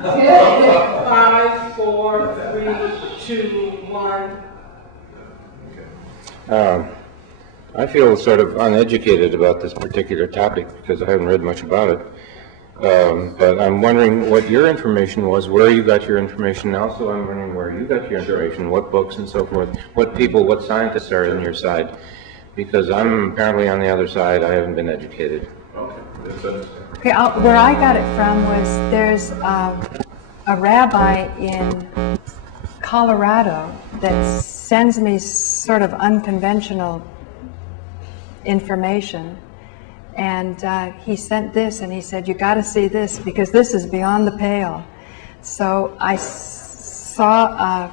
5, 4, 3, 2, 1. I feel sort of uneducated about this particular topic because I haven't read much about it. But I'm wondering what your information was, where you got your information. Also, I'm wondering where you got your information, what books and so forth, what people, what scientists are on your side. Because I'm apparently on the other side, I haven't been educated. Okay, where I got it from was there's a rabbi in Colorado that sends me sort of unconventional information, and he sent this and he said, you got to see this because this is beyond the pale. So I saw,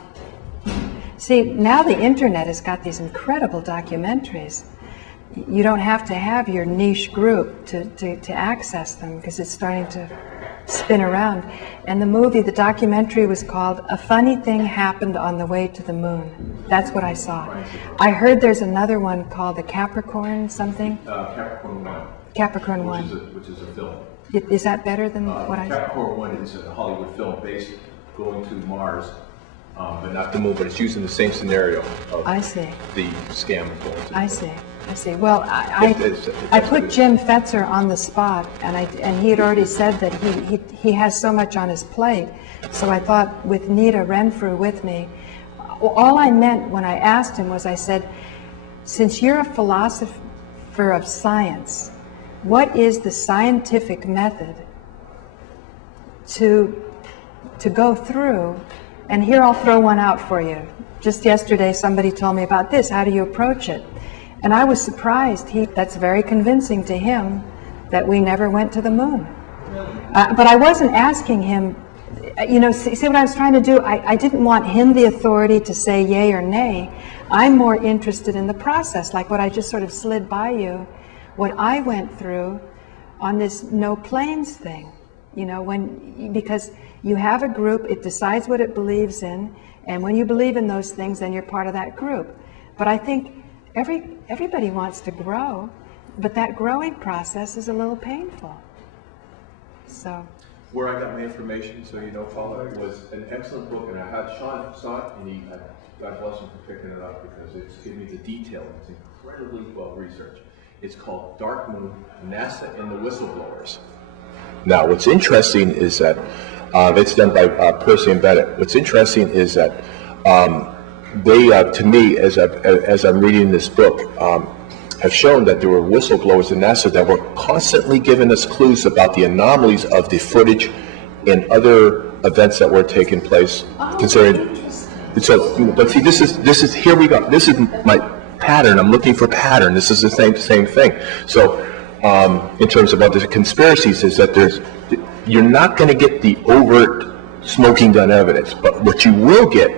see, now the internet has got these incredible documentaries. You don't have to have your niche group to access them because it's starting to spin around. And the documentary was called A Funny Thing Happened on the Way to the Moon. That's what I saw. I heard there's another one called The Capricorn something? Capricorn 1. Capricorn 1. Which is a film. Is that better than what I saw? Capricorn 1 is a Hollywood film based going to Mars, but not the moon, but it's using the same scenario of I see. The scam of going to the moon. I see. I see. Well, I put Jim Fetzer on the spot, and he had already said that he has so much on his plate. So I thought, with Nita Renfrew with me, all I meant when I asked him was, I said, since you're a philosopher of science, what is the scientific method to go through? And here I'll throw one out for you. Just yesterday, somebody told me about this. How do you approach it? And I was surprised. That's very convincing to him that we never went to the moon. But I wasn't asking him, you know, see what I was trying to do? I didn't want him the authority to say yay or nay. I'm more interested in the process, like what I just sort of slid by you, what I went through on this no planes thing. You know, because you have a group, it decides what it believes in, and when you believe in those things, then you're part of that group. But I think everybody wants to grow, but that growing process is a little painful. So, where I got my information, so you know, Paula, was an excellent book, and I had Sean saw it, and God bless him for picking it up because it's giving me the detail. It's incredibly well researched. It's called Dark Moon, NASA and the Whistleblowers. Now, what's interesting is that it's done by Percy and Bennett. What's interesting is that they, to me, as I'm reading this book, have shown that there were whistleblowers in NASA that were constantly giving us clues about the anomalies of the footage and other events that were taking place. Considering, so, but see, this is here we go. This is my pattern. I'm looking for pattern. This is the same thing. So, in terms of other conspiracies, is that you're not going to get the overt smoking gun evidence, but what you will get,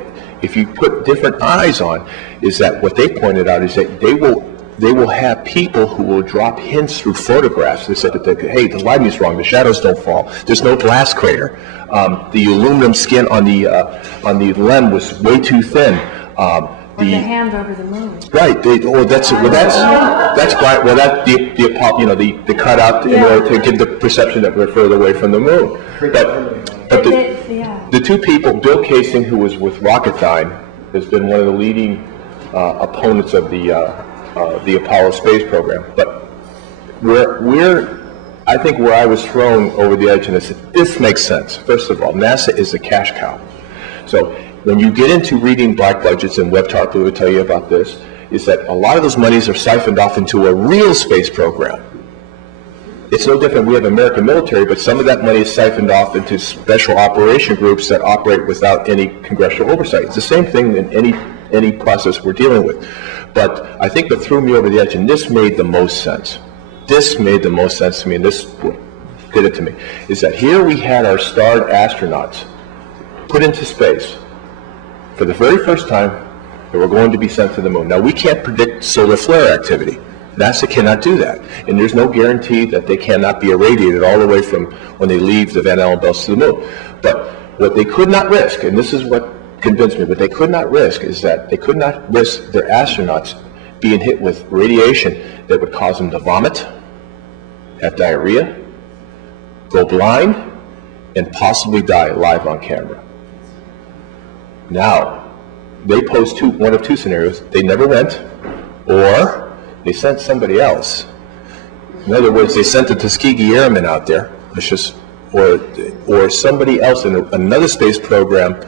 if you put different eyes on, is that what they pointed out is that they will have people who will drop hints through photographs. They said that, hey, the lighting's wrong, the shadows don't fall, there's no blast crater, the aluminum skin on the lem was way too thin. The hand over the moon. Right. That's right. Well, the cutout in order to give the perception that we're further away from the moon. But the two people, Bill Kaysing, who was with Rocketdyne, has been one of the leading opponents of the Apollo space program. But I think where I was thrown over the edge, and I said, this makes sense. First of all, NASA is a cash cow. So when you get into reading black budgets, and Webb Tarpley will tell you about this, is that a lot of those monies are siphoned off into a real space program. It's no different. We have American military, but some of that money is siphoned off into special operation groups that operate without any congressional oversight. It's the same thing in any process we're dealing with. But I think what threw me over the edge, and this made the most sense. This made the most sense to me, and this did it to me, is that here we had our starred astronauts put into space for the very first time that we're going to be sent to the moon. Now, we can't predict solar flare activity. NASA cannot do that. And there's no guarantee that they cannot be irradiated all the way from when they leave the Van Allen belts to the moon. But what they could not risk, and this is what convinced me, what they could not risk is that they could not risk their astronauts being hit with radiation that would cause them to vomit, have diarrhea, go blind, and possibly die live on camera. Now, they pose one of two scenarios. They never went, or they sent somebody else. In other words, they sent the Tuskegee Airmen out there, or somebody else in another space program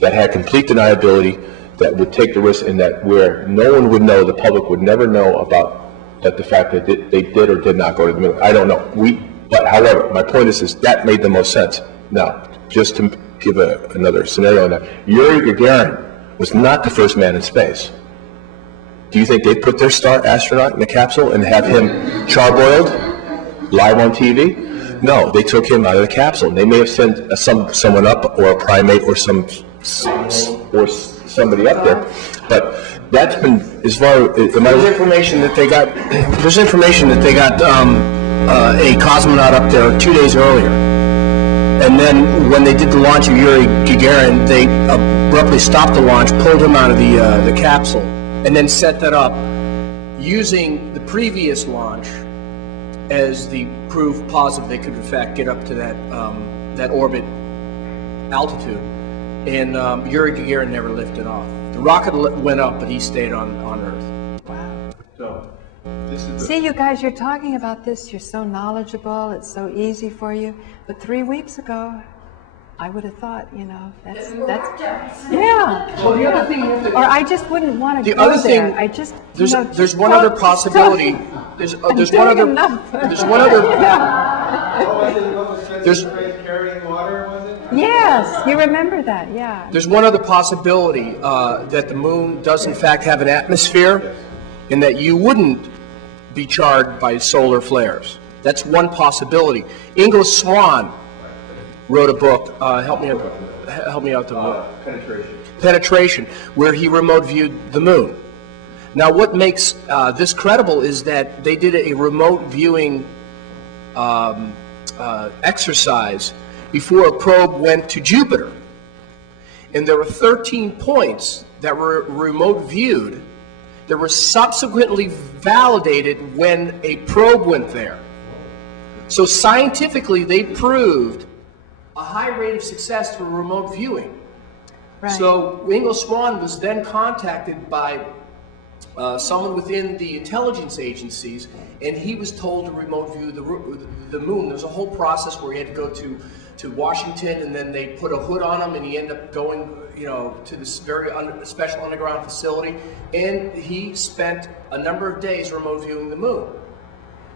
that had complete deniability, that would take the risk, and that where no one would know, the public would never know about that, the fact that they did or did not go to the moon. I don't know. But however, my point is that made the most sense. Now, just to give another scenario on that, Yuri Gagarin was not the first man in space. Do you think they put their star astronaut in the capsule and have him charbroiled live on TV? No, they took him out of the capsule. They may have sent someone up, or a primate, or somebody up there, but that's been as far. There's information that they got. There's information that they got a cosmonaut up there 2 days earlier, and then when they did the launch of Yuri Gagarin, they abruptly stopped the launch, pulled him out of the capsule, and then set that up using the previous launch as the proof positive they could in fact get up to that orbit altitude. And Yuri Gagarin never lifted off. The rocket went up, but he stayed on Earth. Wow. So, this is See, you guys, you're talking about this, you're so knowledgeable, it's so easy for you. But 3 weeks ago, I would have thought, that's yeah. Well, the other thing is that Or I just wouldn't want to The go other thing, there. I just, there's one other possibility. There's one other. There's one other. There's carrying water, was it? Yes, you remember that, yeah. There's one other possibility that the moon does in fact have an atmosphere, and that you wouldn't be charred by solar flares. That's one possibility. Ingo Swan wrote a book. Help me out. Penetration, where he remote viewed the moon. Now, what makes this credible is that they did a remote viewing exercise before a probe went to Jupiter. And there were 13 points that were remote viewed that were subsequently validated when a probe went there. So scientifically, they proved a high rate of success for remote viewing. Right. So Ingo Swan was then contacted by someone within the intelligence agencies, and he was told to remote view the moon. There's a whole process where he had to go to Washington, and then they put a hood on him, and he ended up going, to this very special underground facility, and he spent a number of days remote viewing the moon.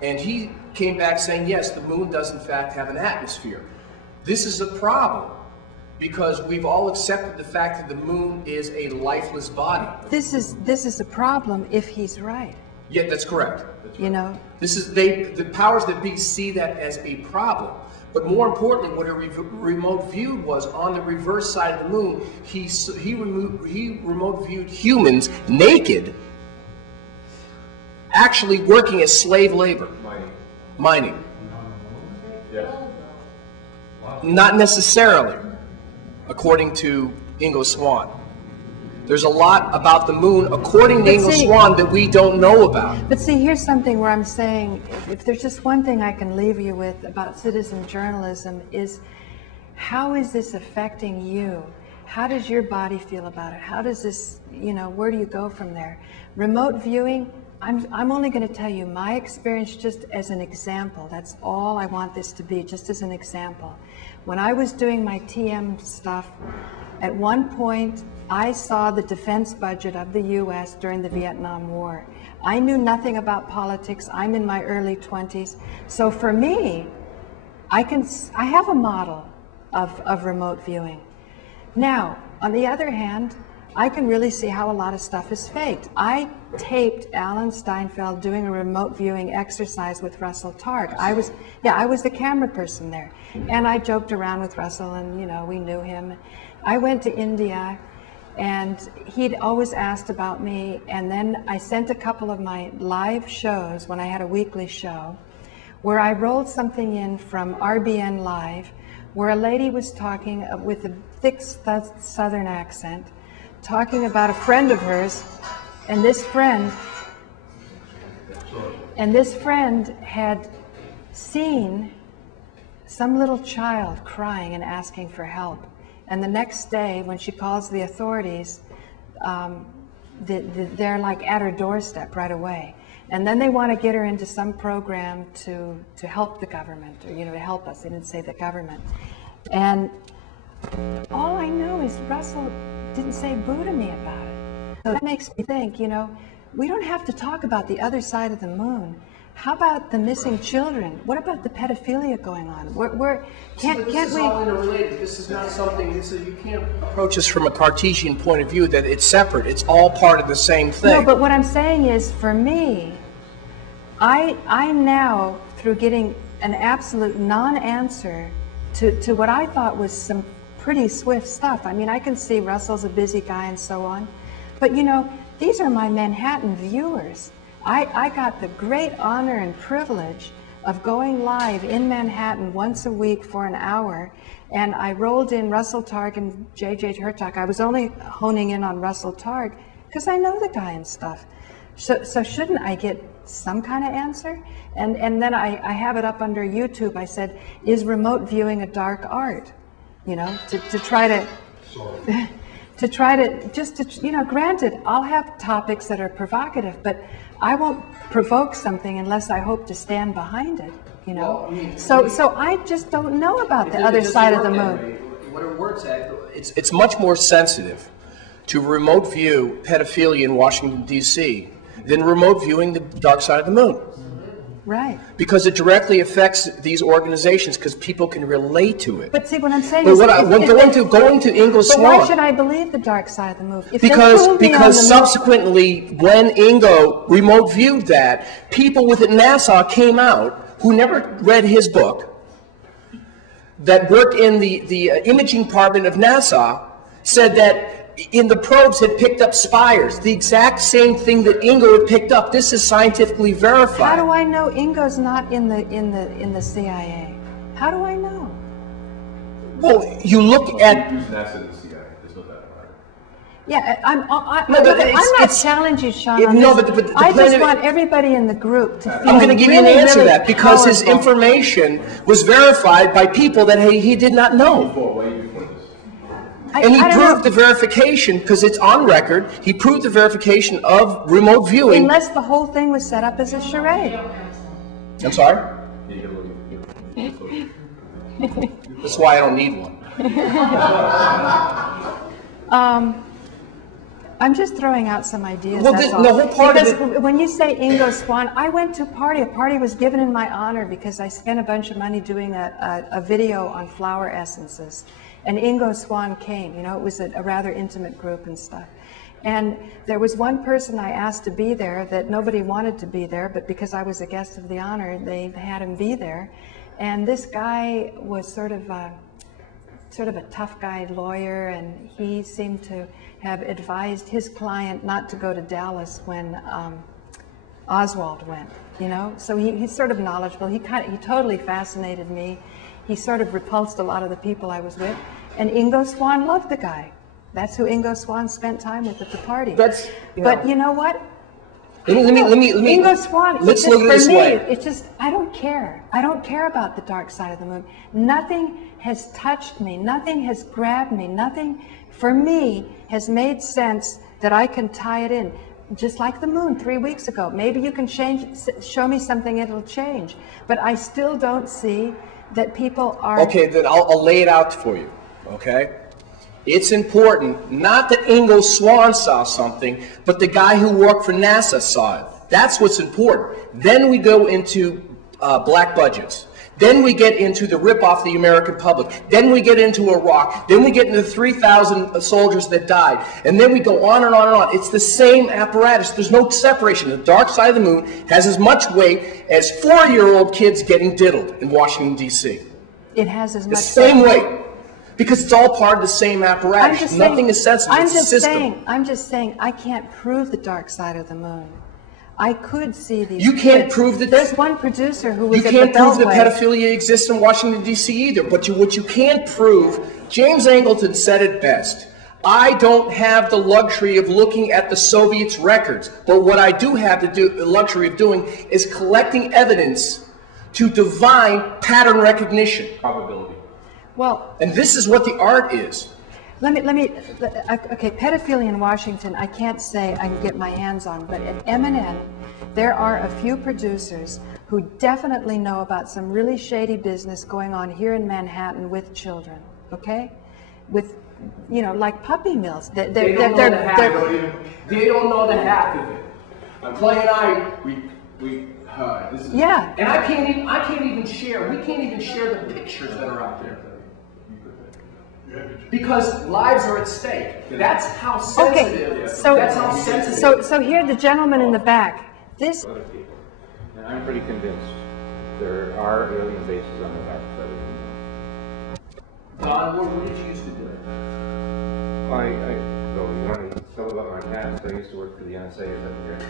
And he came back saying, yes, the moon does in fact have an atmosphere. This is a problem, because we've all accepted the fact that the moon is a lifeless body. This is a problem if he's right. Yeah, that's correct. This is the powers that be see that as a problem. But more importantly, what a remote viewed was on the reverse side of the moon, he remote viewed humans naked, actually working as slave labor. Mining. yes. Not necessarily, according to Ingo Swan. There's a lot about the moon, according to Ingo Swan, that we don't know about. But see, here's something where I'm saying, if there's just one thing I can leave you with about citizen journalism is, how is this affecting you? How does your body feel about it? How does this, where do you go from there? Remote viewing, I'm only going to tell you my experience just as an example. That's all I want this to be, just as an example. When I was doing my TM stuff, at one point, I saw the defense budget of the U.S. during the Vietnam War. I knew nothing about politics. I'm in my early 20s. So for me, I have a model of remote viewing. Now, on the other hand, I can really see how a lot of stuff is faked. I taped Alan Steinfeld doing a remote viewing exercise with Russell Targ. I was the camera person there. And I joked around with Russell, and we knew him. I went to India, and he'd always asked about me, and then I sent a couple of my live shows when I had a weekly show, where I rolled something in from RBN Live, where a lady was talking with a thick Southern accent, talking about a friend of hers, and this friend had seen some little child crying and asking for help. And the next day, when she calls the authorities, they're like at her doorstep right away. And then they want to get her into some program to help the government, or, you know, to help us. They didn't say the government. And all I know is Russell didn't say boo to me about it. So that makes me think, you know, we don't have to talk about the other side of the moon. How about the missing children? What about the pedophilia going on? Can't this is we? all interrelated. This is not something. You can't approach this from a Cartesian point of view that it's separate. It's all part of the same thing. No, but what I'm saying is, for me, I now, through getting an absolute non-answer to what I thought was some pretty swift stuff. I mean, I can see Russell's a busy guy and so on, but you know, these are my Manhattan viewers. I got the great honor and privilege of going live in Manhattan once a week for an hour, and I rolled in Russell Targ and J.J. Hertog. I was only honing in on Russell Targ because I know the guy and stuff. So shouldn't I get some kind of answer? And then I have it up under YouTube. I said, is remote viewing a dark art? You know, to try to... to try to, just to, you know, granted, I'll have topics that are provocative, but I won't provoke something unless I hope to stand behind it, you know. Well, so I just don't know about the other side of the moon. What it works at, it's much more sensitive to remote view pedophilia in Washington, D.C. than remote viewing the dark side of the moon. Right. Because it directly affects these organizations because people can relate to it. But see, what I'm saying but is... going to Ingo Swan... But why should I believe the dark side of the moon? Because subsequently, when Ingo remote viewed that, people within NASA came out who never read his book, that worked in the imaging department of NASA, said that in the probes had picked up spires, the exact same thing that Ingo had picked up. This is scientifically verified. How do I know Ingo's not in the CIA? How do I know? Well, you look at... NASA and the CIA. There's no doubt about it. Yeah, I'm not challenging you, Sean. No, but the I just want everybody in the group to feel I'm going to give you an answer to that because powerful. His information was verified by people that he did not know. Way before this. And he proved the verification, because it's on record, he proved the verification of remote viewing. Unless the whole thing was set up as a charade. I'm sorry? That's why I don't need one. I'm just throwing out some ideas. Well, that's the all. whole part because of it... when you say Ingo Swan, I went to a party. A party was given in my honor because I spent a bunch of money doing a video on flower essences. And Ingo Swan came, you know, it was a rather intimate group and stuff. And there was one person I asked to be there that nobody wanted to be there, but because I was a guest of the honor, they had him be there. And this guy was sort of a tough guy lawyer, and he seemed to have advised his client not to go to Dallas when Oswald went, you know? So he's sort of knowledgeable. He totally fascinated me. He sort of repulsed a lot of the people I was with. And Ingo Swan loved the guy. That's who Ingo Swan spent time with at the party. But you know what? Let me Ingo Swan, let's look at it this way. It's just, I don't care. I don't care about the dark side of the moon. Nothing has touched me. Nothing has grabbed me. Nothing, for me, has made sense that I can tie it in. Just like the moon 3 weeks ago. Maybe you can show me something, it'll change. But I still don't see that people are... Okay, then I'll lay it out for you, okay? It's important, not that Ingo Swan saw something, but the guy who worked for NASA saw it. That's what's important. Then we go into black budgets. Then we get into the rip-off of the American public. Then we get into Iraq. Then we get into 3,000 soldiers that died. And then we go on and on and on. It's the same apparatus. There's no separation. The dark side of the moon has as much weight as 4-year-old kids getting diddled in Washington, D.C. It has as much... The same weight. Because it's all part of the same apparatus. Nothing is sensitive. It's a system. I'm just saying, I can't prove the dark side of the moon. I could see these... You can't prove that... There's one producer who was You at the can't prove that Beltway. pedophilia exists in Washington, D.C. either. But what you can't prove, James Angleton said it best, I don't have the luxury of looking at the Soviets' records. But what I do have the luxury of doing is collecting evidence to divine pattern recognition. Probability. Well, And this is what the art is. okay, pedophilia in Washington, I can't say I can get my hands on, but at M&N, there are a few producers who definitely know about some really shady business going on here in Manhattan with children, okay? With, you know, like puppy mills. They don't know the half of it. They don't know the half of it. Clay and I, this is, yeah. and I can't even share. We can't even share the pictures that are out there because lives are at stake. That's how sensitive. Okay, so that's how sensitive. So here, the gentleman in the back. This. Other people. And I'm pretty convinced there are alien bases on the back of everything. Don, what did you used to do? So you want to tell about my past? I used to work for the NSA. Is that correct?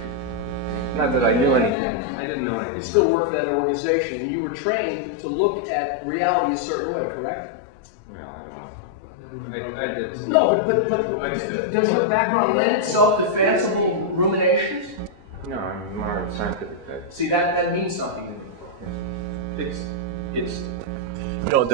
Not that I knew anything. I didn't know anything. You still work for that organization, and you were trained to look at reality a certain way, correct? Well, I don't know. I did. No, but does your background lend itself to fanciful ruminations? No, I'm more scientific type. See, that means something to me. It's you know,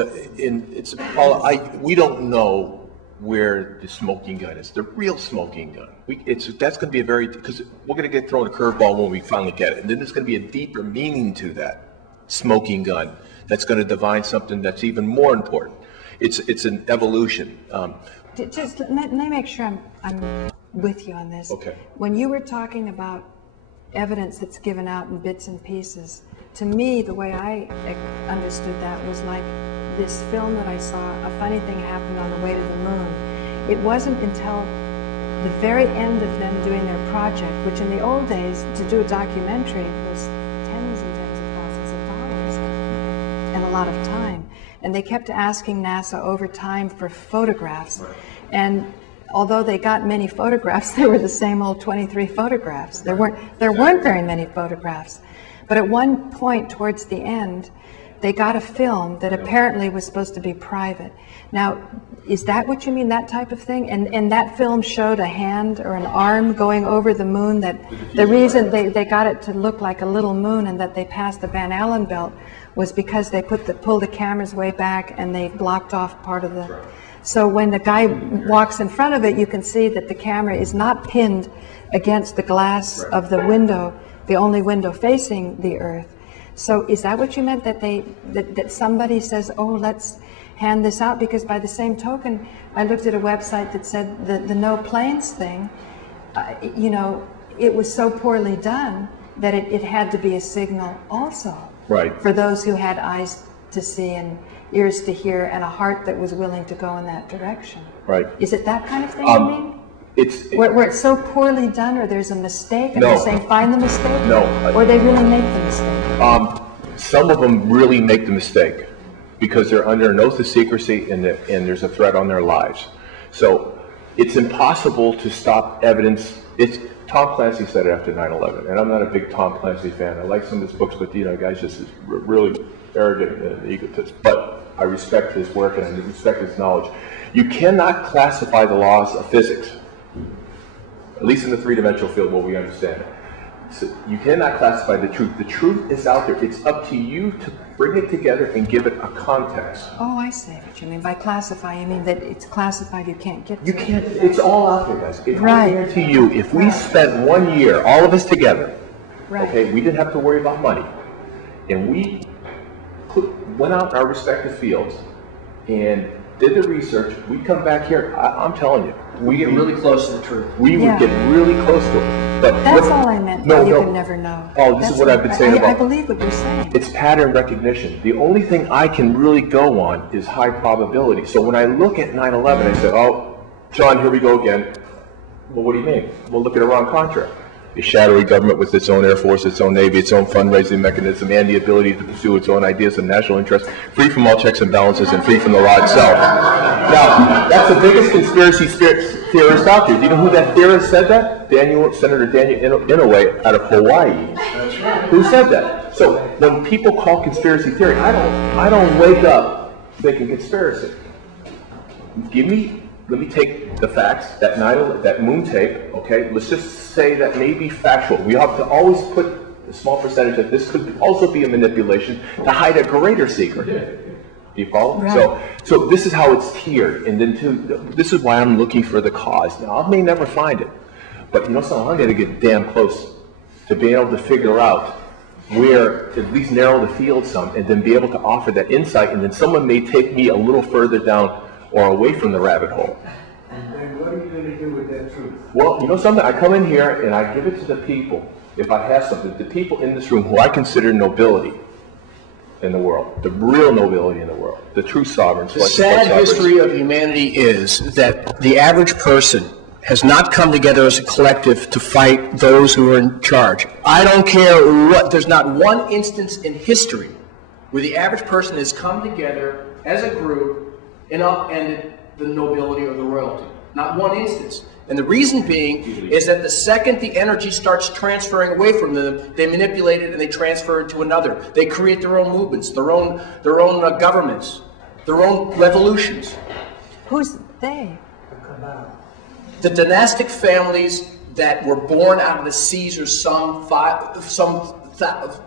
Paul, we don't know where the smoking gun is, the real smoking gun. That's going to be because we're going to get thrown a curveball when we finally get it, and then there's going to be a deeper meaning to that smoking gun that's going to divine something that's even more important. It's an evolution. Just let me make sure I'm with you on this. Okay. When you were talking about evidence that's given out in bits and pieces, to me, the way I understood that was like this film that I saw, A Funny Thing Happened on the Way to the Moon. It wasn't until the very end of them doing their project, which in the old days, to do a documentary was tens and tens of thousands of dollars and a lot of time. And they kept asking NASA over time for photographs. Right. And although they got many photographs, they were the same old 23 photographs. There weren't very many photographs. But at one point towards the end, they got a film that apparently was supposed to be private. Now, is that what you mean, that type of thing? And that film showed a hand or an arm going over the moon, that the reason they got it to look like a little moon and that they passed the Van Allen belt was because they pulled the cameras way back and they blocked off part of the... So when the guy walks in front of it, you can see that the camera is not pinned against the glass of the window, the only window facing the Earth. So is that what you meant, that that somebody says, oh, let's hand this out? Because by the same token, I looked at a website that said the no planes thing, you know, it was so poorly done that it had to be a signal also. Right. For those who had eyes to see and ears to hear and a heart that was willing to go in that direction. Right. Is it that kind of thing you mean? Where it's so poorly done, or there's a mistake, and they're saying find the mistake? No. Or they really make the mistake? Some of them really make the mistake because they're under an oath of secrecy and there's a threat on their lives. So it's impossible to stop evidence. Tom Clancy said it after 9/11, and I'm not a big Tom Clancy fan. I like some of his books, but you know, guy's just really arrogant and egotist. But I respect his work and I respect his knowledge. You cannot classify the laws of physics, at least in the three-dimensional field where we understand it. So you cannot classify the truth. The truth is out there. It's up to you to bring it together and give it a context. Oh, I see what you mean. By classify, you mean that it's classified, you can't get to You can't, it's all out there, guys. I Right. guarantee you, if we spent 1 year, all of us together, Right. okay, we didn't have to worry about money, and we went out in our respective fields and did the research, we'd come back here, I'm telling you, We get really close to the truth. we would Yeah. get really close to it. But That's what- all I meant, No, but you no. can never know. Oh, this is what I've been saying I about- believe what you're saying. It's pattern recognition. The only thing I can really go on is high probability. So when I look at 9/11, I say, oh, John, here we go again. Well, what do you mean? Well, look at Iran-Contra. A shadowy government with its own air force, its own navy, its own fundraising mechanism, and the ability to pursue its own ideas of national interest, free from all checks and balances and free from the law itself. Now, that's the biggest conspiracy theorist out there. Do you know who that theorist said that? Senator Daniel Inouye out of Hawaii. Who said that? So when people call conspiracy theory, I don't wake up thinking conspiracy. Let me take the facts, that moon tape, okay? Let's just say that may be factual. We have to always put a small percentage that this could also be a manipulation to hide a greater secret. Do you follow? Right. So this is how it's tiered, and then this is why I'm looking for the cause. Now, I may never find it, but you know something, I'm going to get damn close to being able to figure out where, at least narrow the field some, and then be able to offer that insight, and then someone may take me a little further down or away from the rabbit hole. And what are you going to do with that truth? Well, you know something, I come in here and I give it to the people, if I have something, the people in this room who I consider nobility in the world, the real nobility in the world, the true sovereigns. The sad history of humanity is that the average person has not come together as a collective to fight those who are in charge. I don't care what, there's not one instance in history where the average person has come together as a group and upended the nobility or the royalty. Not one instance. And the reason being is that the second the energy starts transferring away from them, they manipulate it and they transfer it to another. They create their own movements, their own governments, their own revolutions. Who's they? The dynastic families that were born out of the Caesars some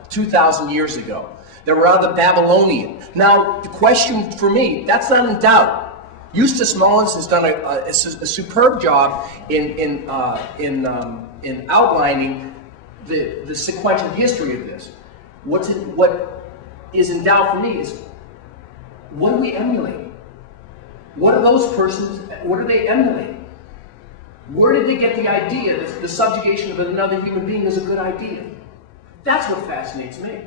2,000 years ago. They were out of the Babylonian. Now, the question for me, that's not in doubt. Eustace Mullins has done a superb job in outlining the sequential history of this. What is in doubt for me is, what are we emulating? What are those persons, what are they emulating? Where did they get the idea that the subjugation of another human being is a good idea? That's what fascinates me.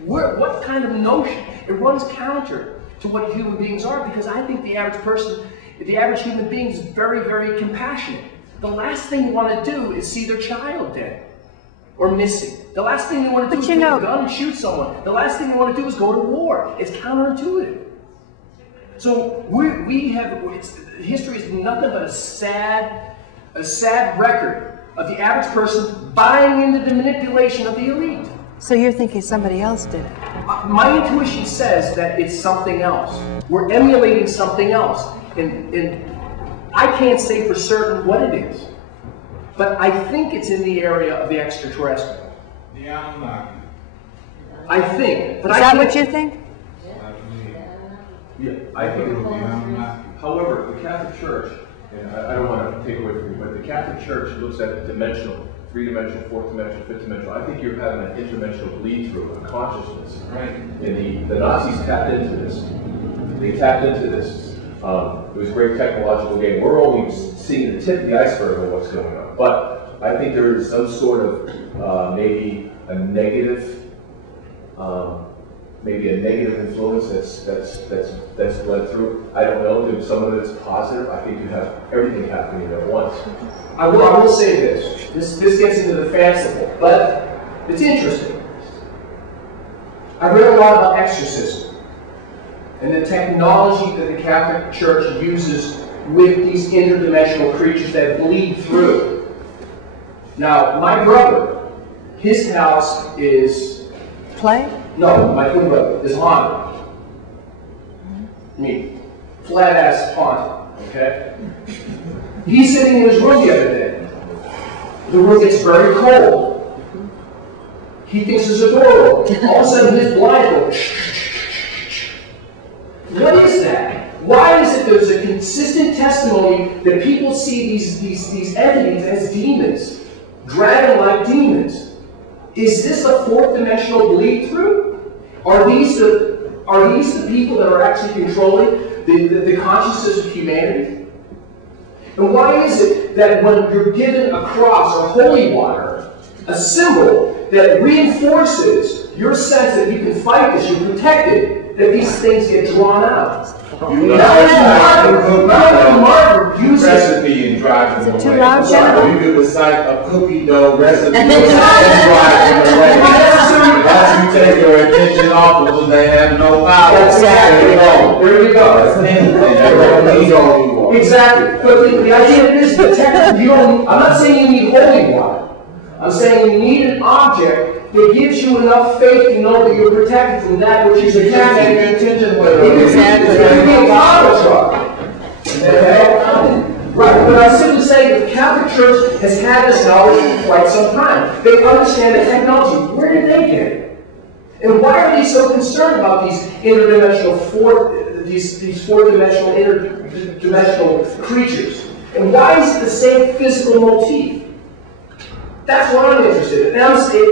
What kind of notion? It runs counter to what human beings are, because I think the average person, the average human being is very, very compassionate. The last thing they want to do is see their child dead or missing. The last thing they want to do is take a gun and shoot someone. The last thing they want to do is go to war. It's counterintuitive. So history is nothing but a sad record of the average person buying into the manipulation of the elite. So you're thinking somebody else did it? My intuition says that it's something else. We're emulating something else. And I can't say for certain what it is. But I think it's in the area of the extraterrestrial. The Anunnaki. I think. But Is that what you think? Yeah, I think it will be. However, the Catholic Church, and I don't want to take away from you, but the Catholic Church looks at dimensional, three-dimensional, fourth-dimensional, fifth-dimensional. I think you're having an interdimensional bleed-through of consciousness. Right. And the Nazis tapped into this. They tapped into this. It was a great technological game. We're only seeing the tip of the iceberg of what's going on. But I think there is some sort of maybe a negative influence that's bled through. I don't know. If some of it's positive, I think you have everything happening at once. I will say this. This gets into the fanciful, but it's interesting. I read a lot about exorcism and the technology that the Catholic Church uses with these interdimensional creatures that bleed through. Now, my brother, his house is... Play? No, my twin brother is haunted. Me. Flat-ass haunted, okay? He's sitting in his room the other day. The room gets very cold. He thinks there's a door open. All of a sudden his blind goes. What is that? Why is it there's a consistent testimony that people see these entities as demons, dragon-like demons? Is this a fourth-dimensional bleed-through? Are these the people that are actually controlling the consciousness of humanity? And why is it that when you're given a cross or holy water, a symbol that reinforces your sense that you can fight this, you're protected, that these things get drawn out? Martin uses Recipe and drive them away. Is it too loud, Jennifer? You could recite a cookie dough recipe and drive them away. Once you take your attention off of them, they have no power. Exactly. There you go. Exactly. But the idea is protect. I'm not saying you need holy water. I'm saying you need an object that gives you enough faith to know that you're protected from that which is attacking your attention. Exactly. It could be a garbage truck. Right. but I'm simply saying that the Catholic Church has had this knowledge for quite some time. They understand the technology. Where did they get it? And why are they so concerned about these interdimensional these four-dimensional interdimensional creatures? And why is it the same physical motif? That's what I'm interested in. And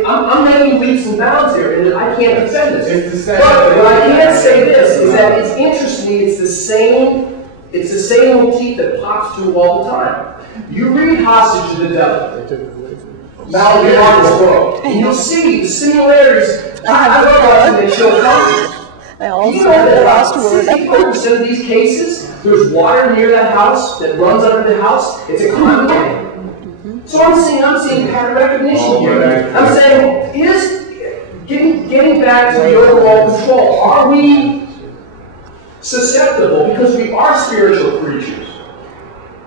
I'm making leaps and bounds here, and I can't defend this. It's the same. But what I can say this is that it's interesting. It's the same motif that pops through all the time. You read Hostage to the Devil, Mallory Martin's book, and you'll see the similarities. I love watching the show Congress. You know that about 64% of these cases, there's water near that house that runs under the house. It's a conduit. So I'm seeing pattern recognition here. I'm saying, getting back to the overall control, are we susceptible, because we are spiritual creatures,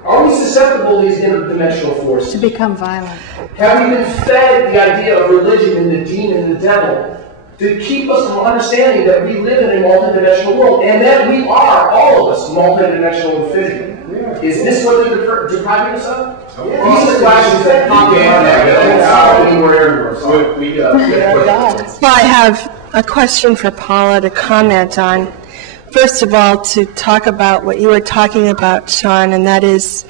are we susceptible to these interdimensional forces? To become violent. Have we been fed the idea of religion and the demon and the devil to keep us from understanding that we live in a multidimensional world and that we are, all of us, multidimensional infinity? Is this what they're depriving us of? These are the questions that pop in. Well, I have a question for Paula to comment on. First of all, to talk about what you were talking about, Sean, and that is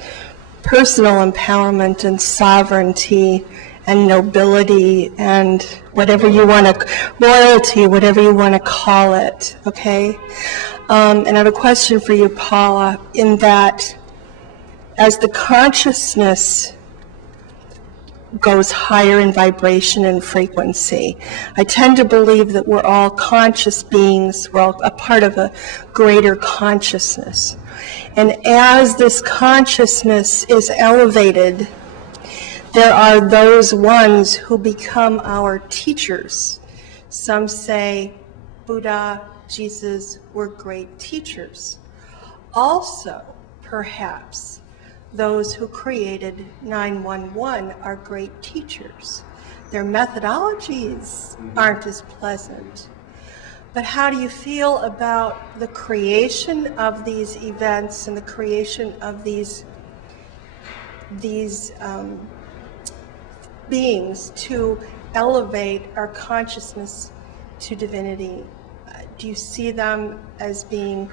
personal empowerment and sovereignty and nobility and whatever you want to, royalty, whatever you want to call it, okay? And I have a question for you, Paula, in that as the consciousness goes higher in vibration and frequency, I tend to believe that we're all conscious beings, we're all a part of a greater consciousness. And as this consciousness is elevated, there are those ones who become our teachers. Some say Buddha, Jesus were great teachers. Also, perhaps, those who created 911 are great teachers. Their methodologies aren't as pleasant. But how do you feel about the creation of these events and the creation of these beings to elevate our consciousness to divinity? Do you see them as being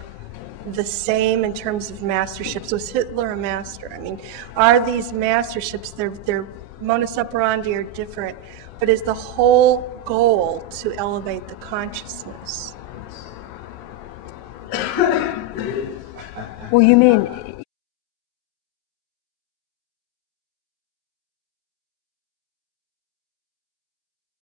the same in terms of masterships? Was Hitler a master? I mean, are these masterships, their modus operandi are different, but is the whole goal to elevate the consciousness? Well, you mean